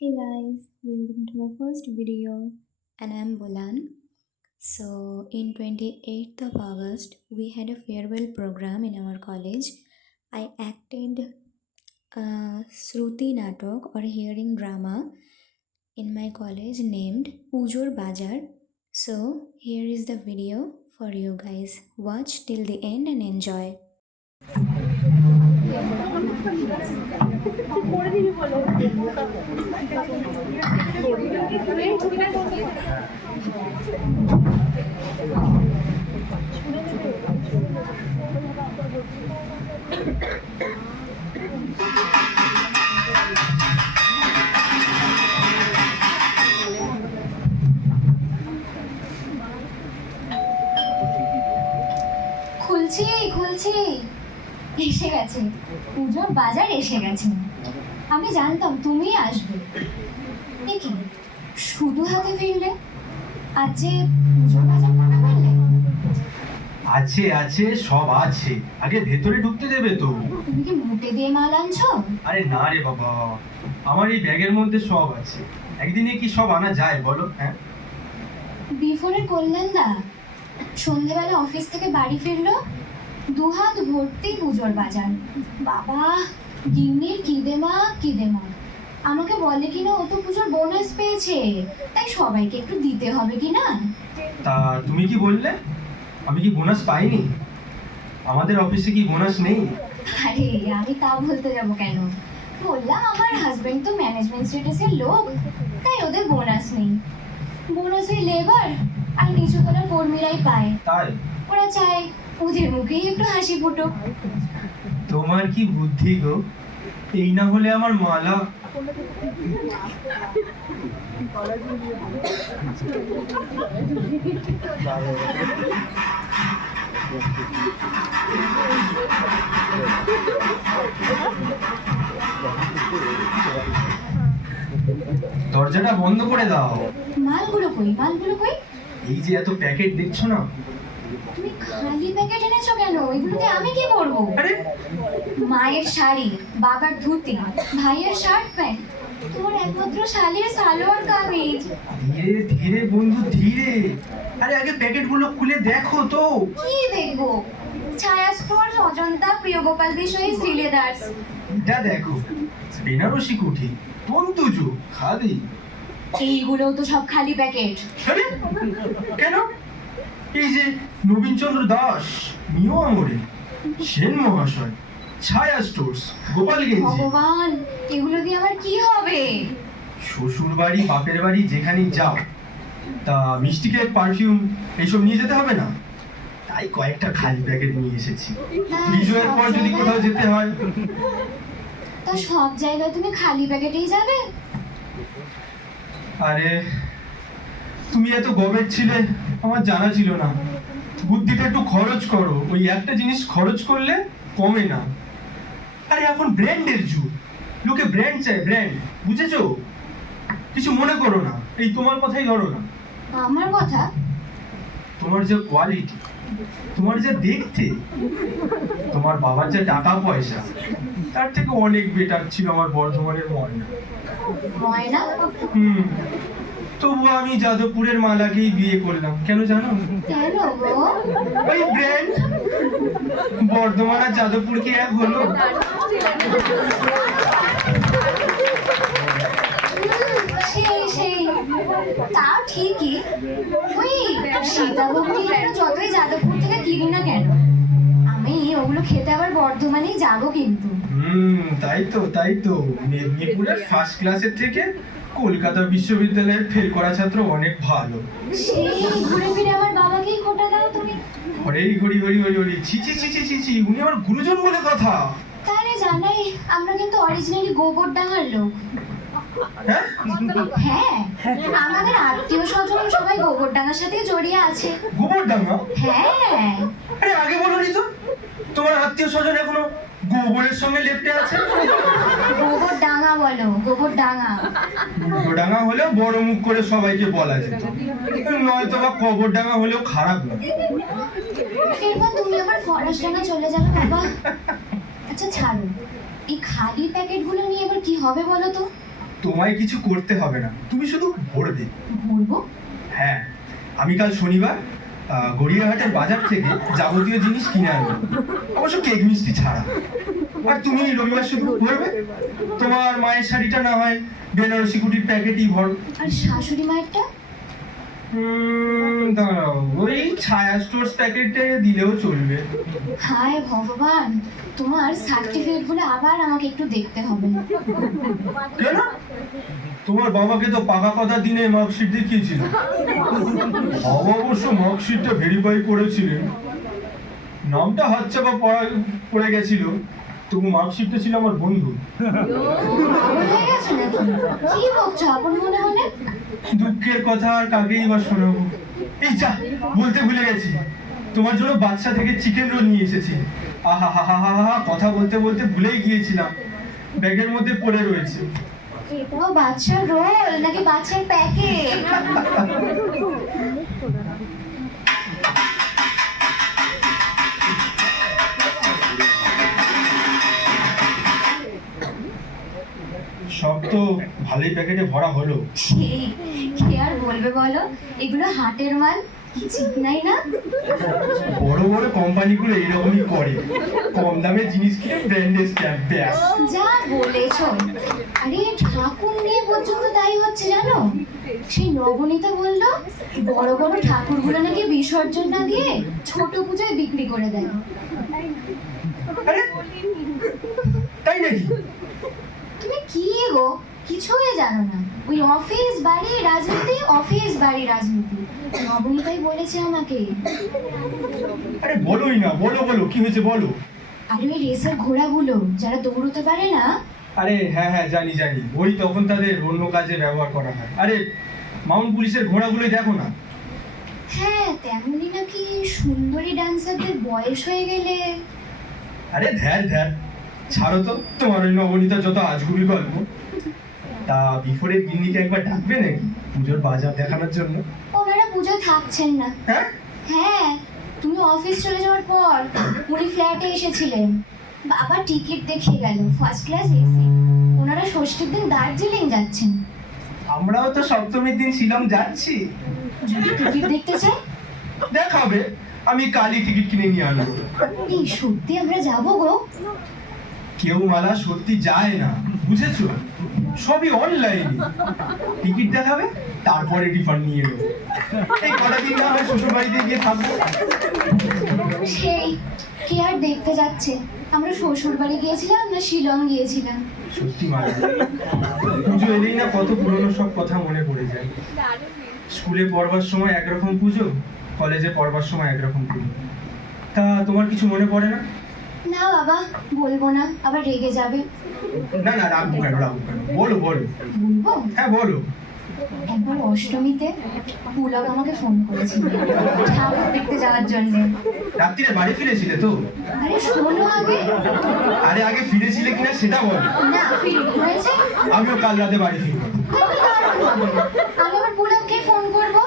Hey guys, welcome to my first video and I'm Bolan. In 28th of August, we had a farewell program in our college. I acted Shruti Natok or hearing drama in my college named Pujor Bajar. So here is the video for you guys. Watch till the end and enjoy. খুলছি খুলছি এসে গেছে, পুজোর বাজার এসে গেছে। আমি জানতাম তুমি আসবে। এ কি শুধু হাতে ফিরলে? আজ যে পুজোর বাজার কবে করলে? আছে আছে সব আছে, আগে ভেতরে ঢুকতে দেবে তো। তুমি কি মুটে দিয়ে মাল আনছো? আরে না রে বাবা, আমার এই ব্যাগের মধ্যে সব আছে। একদিনে কি সব আনা যায় বলো? হ্যাঁ, বিফোরের কল্যাণদা সন্ধেবেলা অফিস থেকে বাড়ি ফিরলো, দুহাত ভর্তি পুজোর বাজার। বাবা, গিন্নির কিদেমা আমাকে বলে কিনা ও তো পুজোর বোনাস পেয়েছে, তাই সবাইকে একটু দিতে হবে কিনা। তা তুমি কি বললে? আমি কি বোনাস পাইনি? আমাদের অফিসে কি বোনাস নেই? আরে আমি তা বলতে যাবো কেন, বললাম আমার হাজবেন্ড তো ম্যানেজমেন্ট স্ট্যাটাসের লোক, তাই ওদের বোনাস নেই। বোনাস ওই লেবার আর নিচু তলার কর্মীরাই পায়। তাই ওরা চায় ওদের মুখেই একটু হাসি ফুটো। তোমার কি বুদ্ধি গো! এই না হলে আমার মালা। দরজাটা বন্ধ করে দাও। মালগুলো কই? এই যে এত প্যাকেট দেখছো না? তুমি খালি প্যাকেট এনেছো কেন? এগুলোতে আমি কি করবো? আরে মায়ের শাড়ি, বাবার ধুতি, ভাইয়ের শার্ট প্যান্ট, তোমার একমাত্র শালির সালোয়ার কামিজ। ধীরে ধীরে বন্ধু, ধীরে। আরে আগে প্যাকেটগুলো খুলে দেখো তো। কি দেখবো? ছায়া স্টোর, অজন্তা, প্রিয়গোপাল বিষয়ী, শ্রীলেদার্স। এটা দেখো, বেনারসি কুঠি, তন্তুজু, খাদি। এইগুলোও তো সব খালি প্যাকেট। আরে কেন? এই যে নবীনচন্দ্র দাস, মিও আমরে, সেন মহাশয়, ছায়া স্টোর্স, গোপালগঞ্জ। ভগবান, এগুলো দিয়ে আমার কি হবে? শ্বশুর বাড়ি বাপের বাড়ি যেখানেই যাও, তা মিষ্টি কেক, পারফিউম এইসব নিয়ে যেতে হবে না? তাই কয়েকটা খালি প্যাকেট নিয়ে এসেছি। বিজয়ের পর যদি কোথাও যেতে হয়। তা সব জায়গায় তুমি খালি প্যাকেটেই যাবে? আরে তুমি এত গবেট ছিলে, আমার জানা ছিল না। বুদ্ধিটা একটু খরচ করো, ওই একটা জিনিস খরচ করলে কমে না। আরে এখন ব্র্যান্ডের যুগ, লোকে ব্র্যান্ড চায়, ব্র্যান্ড, বুঝেছো? কিছু মনে করো না, এই তোমার কথাই ধরো না। আমার কথা? তোমার যে কোয়ালিটি, তোমার যে দেখতে, তোমার বাবার যে টাকা পয়সা, তার থেকে অনেক বেটার ছিল আমার বর্ধমানের ময়না। ময়না? তবুও আমি যাদবপুরের মালাকেই বিয়ে করলাম। কেন জানো? কেন গো? ওই ব্র্যান্ড। বর্ধমান আর যাদবপুর কি এক হলো? সেই তাও ঠিকই। ওই সীতাভক্তি আমরা যতই যাদবপুর থেকে কিনি না কেন, আমি ওগুলো খেতে আবার বর্ধমানেই যাবো কিন্তু। তাই তো মেদিনীপুরের ফার্স্ট ক্লাসের থেকে কলকাতা বিশ্ববিদ্যালয়ের ফেল করা ছাত্র অনেক ভালো। সেই ঘুরে ফিরে আমার বাবাকেই খোটা দাও তুমি। হরি ছি ছি ছি ছি ছি ছি, উনি আমার গুরুজন বলে কথা। তাহলে জানাই, আমরা কিন্তু অরিজিনালি গোবরডাঙ্গার লোক। হ্যাঁ হ্যাঁ, আমাদের আত্মীয় স্বজন সবাই গোবরডাঙ্গার সাথে জড়িয়ে আছে। গোবরডাঙ্গা? হ্যাঁ। আরে আগে বলোনি তো, তোমার আত্মীয় স্বজন এখনো গোবরের সঙ্গে লেপ্টে আছে। গোবরডাঙ্গা বলো, গোবরডাঙ্গা। গোবরডাঙ্গা হলেও বড় মুখ করে সবাইকে বলা যেত, নয়তো বা কবরডাঙ্গা হলেও খারাপ না। এরপর তুমি আবার ফরাসডাঙ্গা চলে যাবে বাবা। আচ্ছা ছাড়ো, এই খালি প্যাকেটগুলো নিয়ে এবার কি হবে বলো তো? তোমায় কিছু করতে হবে না, তুমি শুধু ভরবে। ভরবো? হ্যাঁ, আমি কাল শনিবার গড়িয়াহাটের বাজার থেকে যাবতীয় জিনিস কিনে আনবো, অবশ্য কেক মিষ্টি ছাড়া। আর তুমি রবিবার শুধু ভরবে। তোমার মায়ের শাড়িটা না হয় বেনারসি কুটির প্যাকেটই ভরো। আর শাশুড়ি মায়েরটা? দাঁড়াও, ওই ছায়া স্টোর্স প্যাকেটে দিলেও চলবে। হায় ভগবান, তোমার সার্টিফিকেট গুলো আবার আমাকে একটু দেখতে হবে। কেন? তোমার বাবাকে তো পাকা কথা দিনে মার্কশিট দেখিয়েছিল। বাবা অবশ্য মার্কশিটটা ভেরিফাই করেছিলেন, নামটা হাতচাপা পড়ে গেছিল, তবু মার্কশিটটা ছিল আমার বন্ধু। পাগল হয়ে গেছো নাকি? কি বকছো আপন মনে মনে? দুঃখের কথা আর কাকেই বা শোনাবো। এই যা, বলতে ভুলে গেছি, তোমার জন্য বাচ্চা থেকে চিকেন রোল নিয়ে এসেছি। আহা হা হা হা হা, কথা বলতে বলতে ভুলেই গিয়েছিলাম, ব্যাগের মধ্যে পড়ে রয়েছে। এটাও বাচ্চার রোল নাকি বাচ্চার প্যাকেট? সব তো ভালোই প্যাকেটে ভরা হলো। সেই, কি আর বলবে বলো, এগুলো হাটের মাল, কি চিকনাই না? বড় বড় কোম্পানিগুলো এইরকমই করে, কম দামে জিনিস কিনে ব্র্যান্ডেড স্ট্যাম্প, ব্যাস। যা বলেছো। আরে ঠাকুর নিয়ে পর্যন্ত তাই হচ্ছে জানো। সেই নবনীতা বললো বড় বড় ঠাকুরগুলো নাকি বিসর্জন না দিয়ে ছোট পুজোয় বিক্রি করে দেয়। আরে তাই নাকি? তুমি কি গো, কিছুই জানো না। ওই অফিস বাড়ি রাজনীতি, অফিস বাড়ি রাজনীতি, নবনীতাই বলেছে আমাকে। আরে বলোই না, বলো বলো, কি হয়েছে বলো। আরে ওই রেসের ঘোড়াগুলো যারা দৌড়তে পারে না। আরে হ্যাঁ হ্যাঁ, জানি জানি, ওই তখন তাদের অন্য কাজে ব্যবহার করা হয়। আরে মাউন্ট পুলিশের ঘোড়াগুলোই দেখো না। হ্যাঁ, তেমনি নাকি সুন্দরী ডান্সারদের বয়স হয়ে গেলে। আরে ধ্যার ধ্যার, ছাড়ো তো, তোমার ওই নবনীতা যত আজগুবি গল্প। তা বিফোরের গিন্নিকে একবার ডাকবে নাকি পুজোর বাজার দেখানোর জন্য? ওনারা পুজো থাকছেন না। হ্যাঁ হ্যাঁ, তুমি অফিস চলে যাওয়ার পর উনি ফ্ল্যাটে এসেছিলেন। বাবা টিকিট দেখিয়ে গেল, ফার্স্ট ক্লাস এসি। ওনারা ষষ্ঠীর দিন দার্জিলিং যাচ্ছেন। আমরাও তো সপ্তমীর দিন শিলং যাচ্ছি। যদি টিকিট দেখতে চাই দেখাবে, আমি কালই টিকিট কিনে নিয়ে আনবো। এই সত্যি আমরা যাবো গো। কেউ মালা সত্যি যায় না, বুঝেছো? সবই অনলাইন। টিকিট দেখাবে, তারপরে রিফান্ড নিয়ে নেবো। এই কটা দিন না হয় শ্বশুর বাড়িতে গিয়ে থাকবো। সেই, কে আর দেখতে যাচ্ছে? আমরা শ্বশুর বাড়ি গিয়েছিলাম না শিলং গিয়েছিলাম। সত্যি মালা, পুজো এলেই না কত পুরনো সব কথা মনে পড়ে যায়। স্কুলে পড়বার সময় একরকম পুজো, কলেজে পড়বার সময় একরকম পুজো। তা তোমার কিছু মনে পড়ে না? না বাবা, বলবো না, আবার রেগে যাবে। না না, রাখবো কেন, রাখবো কেন, বলো বলো। বলবো। হ্যাঁ বলো। একবার অষ্টমীতে পুলক আমাকে ফোন করেছিল ঠাকুর দেখতে যাওয়ার জন্য। রাত্রিরে বাড়ি ফিরেছিলে তো? আরে শোনো আগে। আরে আগে ফিরেছিলে কিনা সেটা বলো। না, ফিরতে হয়েছে। আমিও কাল রাতে বাড়ি ফিরবো। আমি আবার পুলককে ফোন করবো।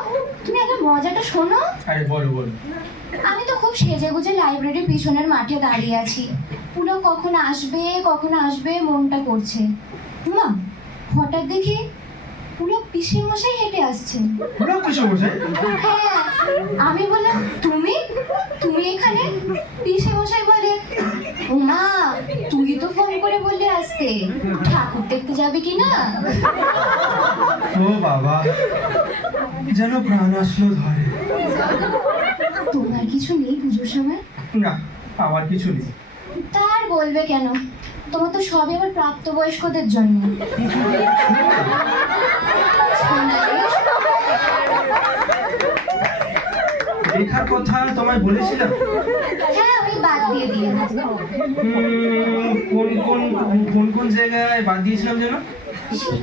তুমি আগে মজাটা শোনো। আরে বলো বলো। আমি তো খুব সেজে গুজে লাইব্রেরির পিছনের মাঠে দাঁড়িয়ে আছি। পুলক কখন আসবে মনটা করছে। মা, হঠাৎ দেখি পুলক পিসি মশাই হেঁটে আসছে। পুরো কিছু বসে? হ্যাঁ, আমি বললাম তুমি তুমি এখানে? পিসি মশাই বলে, মা তুই তো ফোন করে বললে আসতে, ঠাকুর দেখতে যাবে কি না? ও বাবা, যেন প্রাণ আসলো ধরে। তোমার কিছু নেই পুজোর সময়? না, আমার কিছু নেই। তার বলবে কেন, তোমার তো সবই আবার প্রাপ্তবয়স্কদের জন্য। লেখার কথা তোমায় বলেছিলাম। হ্যাঁ, আমি বাদ দিয়ে দিয়ে কোন কোন কোন কোন জায়গায় বাদ দিয়েছিলাম যেন?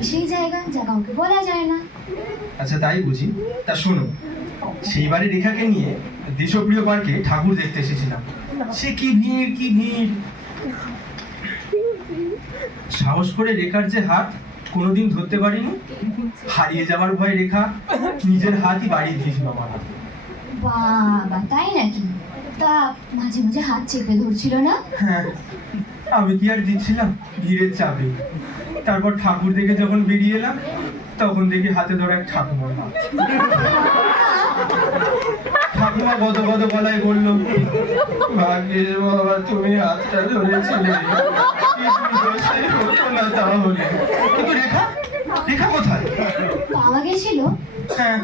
সেই জায়গা যা কাউকে বলা যায় না। আচ্ছা তাই বুঝি। তা শোনো, সেইবারে রেখাকে নিয়ে দেশপ্রিয় পার্কে ঠাকুর দেখতে এসেছিলাম। সে কি ভিড়, কি ভিড়! সাহস করে রেখার যে হাত কোনোদিন ধরতে পারিনি, হারিয়ে যাবার ভয় রেখা নিজের হাতই বাড়িয়ে দিয়েছিল আমার। বাবা, তাই নাকি? তা মাঝে মাঝে হাত চেপে ধরছিল না? হ্যাঁ, আমি কি আর দিচ্ছিলাম ভিড়ের চাপে। তারপর ঠাকুর দেখে যখন বেরিয়ে এলাম তখন দেখি হাতে ধরা এক ঠাকুমার হাত। ঠাকুমা গদ গদ গলায় বললো, ভাগ্যিস বাবা তুমি হাতটা ধরেছিলে, কিছু দোষই হতো না তাহলে। কিন্তু রেখা, রেখা কোথায়? পাওয়া গেছিল? হ্যাঁ,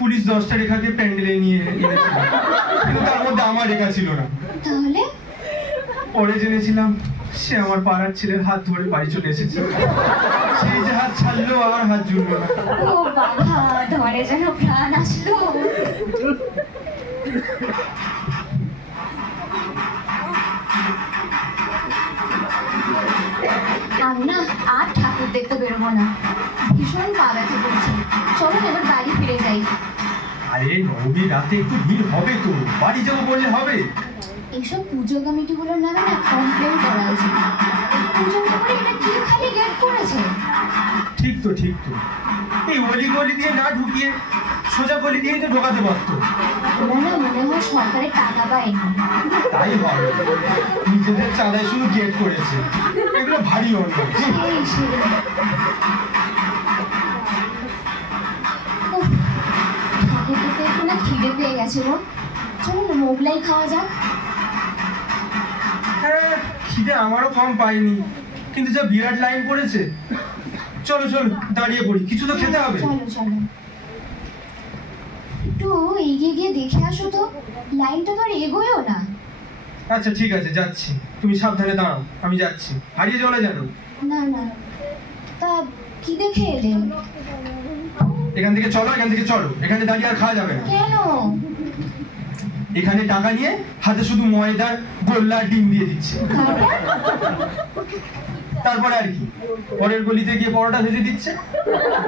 পুলিশ 10টা রেখাকে প্যান্ডেলে নিয়ে এনেছিল, কিন্তু তার মধ্যে আমার রেখা ছিল না। তাহলে পরে জেনেছিলাম সে আমার পাড়ার ছেলের হাত ধরে বাড়ি চলে এসেছে। সেই যে হাত ছাড়লেও আমার হাত জুড়বে না। ও বাবা, ধরে যেন প্রাণ আসলো। আমি না আর ঠাকুর দেখতে বেরোবো না, ভীষণ পা ব্যথা করছে। চলো এবার বাড়ি ফিরে যাই। আরে নবমী রাতে একটু ভিড় হবে তো, বাড়ি যাবো বললে হবে? এইসব পুজো কমিটিগুলোর নামে না কমপ্লেন করা উচিত। পুজো করে এটা কি খালি গেট করেছে? ঠিক তো, ঠিক তো। এই অলি গলি দিয়ে না ঢুকিয়ে সোজা গলি দিয়ে তো ঢোকাতে পারতো। ওরা না মনে হয় সরকারের টাকা পায়নি। তাই হবে, নিজেদের চাঁদায় শুধু গেট করেছে। এগুলো ভারী অন্যায়। সেই উফ, ঠাকুর দেখতে একটু না খিদে পেয়ে গেছে গো। চলো না মোগলাই খাওয়া যাক। হ্যাঁ, খিদে আমারও কম পাইনি, কিন্তু যা বিরাট লাইন পড়েছে। চলো চলো, দাঁড়িয়ে পড়ি, কিছু তো খেতে হবে। চলো চলো, একটু এগিয়ে গিয়ে দেখে আসো তো, লাইনটা তো আর এগোয়ও না। আচ্ছা ঠিক আছে, যাচ্ছি। তুমি সাবধানে দাঁড়াও, আমি যাচ্ছি। হারিয়ে যাও না যেন। না না, তা কি দেখে এলে? এখান থেকে চলো, এখান থেকে চলো। এখানে দাঁড়িয়ে আর খাওয়া যাবে না। কেন? এখানে টাকা নিয়ে হাতে শুধু ময়দার গোল্লা আর ডিম দিয়ে দিচ্ছে। তারপরে আর কি, পরের গলিতে গিয়ে পরোটা ভেজে দিচ্ছে।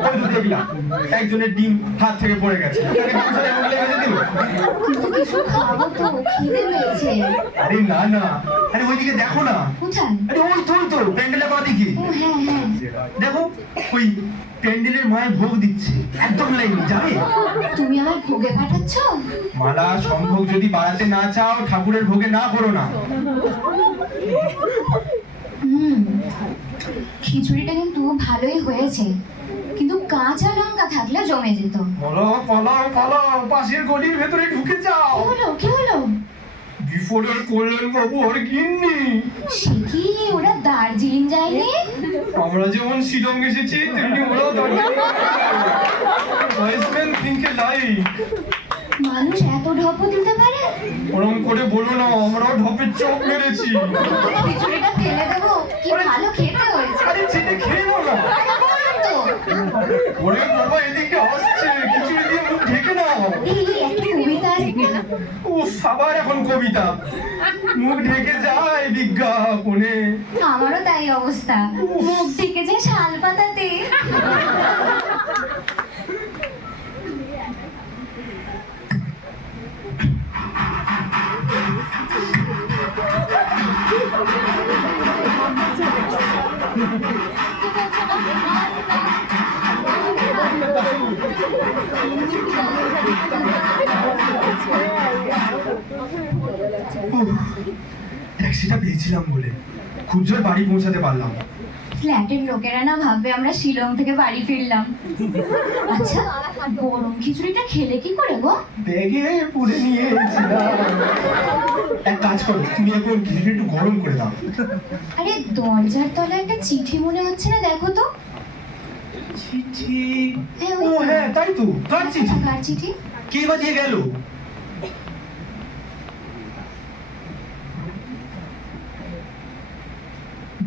ওই তো দেখলাম একজনের ডিম হাত থেকে পড়ে গেছে, তাকে পেছনে উঠলে ভেজে দিল। কিন্তু কিছু খাবো তো, খিদে পেয়েছে। আরে না না, আরে ওইদিকে দেখো না। কোথায়? আরে ওই তো, ওই তো প্যান্ডেলের পা দিকে ও হ্যাঁ হ্যাঁ, দেখো, ওই প্যান্ডেলের মায়ের ভোগ দিচ্ছে একদম লাইনে, যাবে? তুমি আমার ভোগে পাঠাচ্ছ? মালা সম্ভোগ যদি বাড়াতে না চাও, ঠাকুরের ভোগে না করো না। খিচুড়িটা কিন্তু ভালোই হয়েছে, কিন্তু কাঁচা লঙ্কা থাকলে জমে যেত। বলো, পালাও পালাও, পাশের গলির ভেতরে ঢুকে যাও। কি হলো কি হলো? বিফোরের কল্যাণ বাবু আর গিন্নি। সে কি, ওরা দার্জিলিং যায়নি? আমরা যেমন শিলং এসেছি তেমনি ওরাও দাঁড়িয়ে। মানুষ এত ঢপ দিতে পারে? ওরম করে বলো না, আমরাও ঢপের চোখ মেরেছি। খিচুড়িটা ফেলে দেবো? কি ভালো খেতে হয়েছে। আরে চেটে খেয়ে নাও না। আরে বলুন তো। ওরে বাবা, এদিকে আসছে, খিচুড়ি দিয়ে মুখ ঢেকে নাও। এই একটা কবিতা আছে। ও সবার এখন কবিতা, মুখ ঢেকে যায় বিজ্ঞাপনে। আমারও তাই অবস্থা, মুখ ঢেকে যায় শাল পাতাতে। ট্যাক্সিটা পেয়েছিলাম বলে খুব জোর বাড়ি পৌঁছাতে পারলাম। ফ্ল্যাটের লোকেরা না ভাববে আমরা শিলং থেকে বাড়ি ফিরলাম। আচ্ছা, গরম খিচুড়িটা খেলে কি করে গো? ব্যাগে পুরে নিয়ে এসেছিলাম। এক কাজ করো, তুমি এখন খিচুড়ি একটু গরম করে দাও। আরে দরজার তলায় একটা চিঠি মনে হচ্ছে না, দেখো তো। চিঠি? হ্যাঁ, ও হ্যাঁ, তাই তো। কার চিঠি? কার চিঠি? কে বাজিয়ে গেল?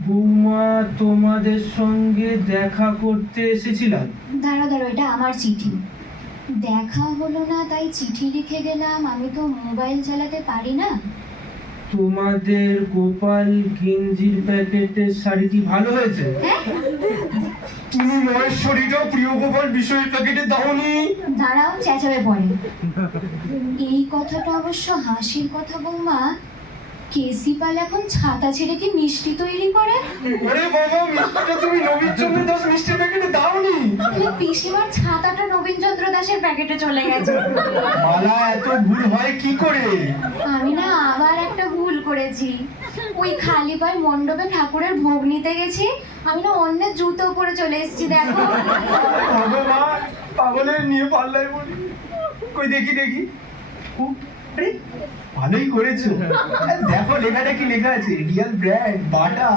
বৌমা, তোমাদের সঙ্গে দেখা করতে এসেছিলাম। দাঁড়াও দাঁড়াও, এটা আমার চিঠি। দেখা হলো না তাই চিঠি লিখে গেলাম, আমি তো মোবাইল চালাতে পারি না। তোমাদের গোপাল গেঞ্জির প্যাকেটের শাড়িটি ভালো হয়েছে। হ্যাঁ, তুমি মহেশ্বরীটাও প্রিয় গোপাল বিষয়ের প্যাকেটে দাওনি। দাঁড়াও, চেঁচাবে পরে। এই কথাটা অবশ্য হাসির কথা বৌমা। কেসি পাল এখন ছাতা ছেড়ে কি মিষ্টি তৈরি করে? আরে বাবা, মিষ্টিটা তুমি নবীনচন্দ্র দাস মিষ্টির প্যাকেটে দাওনি। তাহলে পিসিমার ছাতাটা নবীনচন্দ্র দাসের প্যাকেটে চলে গেছে। মালা, এত ভুল হয় কি করে? আমি না আবার একটা ভুল করেছি। ওই খালি পায়ে মণ্ডপে ঠাকুরের ভোগ নিতে গেছি, আমি না অন্যের জুতো পরে চলে এসেছি দেখো। ভগবান, পাগলের নিয়ে পাল্লায় বলি। কই দেখি দেখি। ও, আরে ভালোই করেছো। দেখো লেখাটা কি লেখা আছে, রিয়াল ব্র্যান্ড বাটা।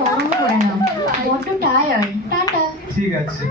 গরম করে নাও, বড্ড টায়ার্ড। টাটা। ঠিক আছে।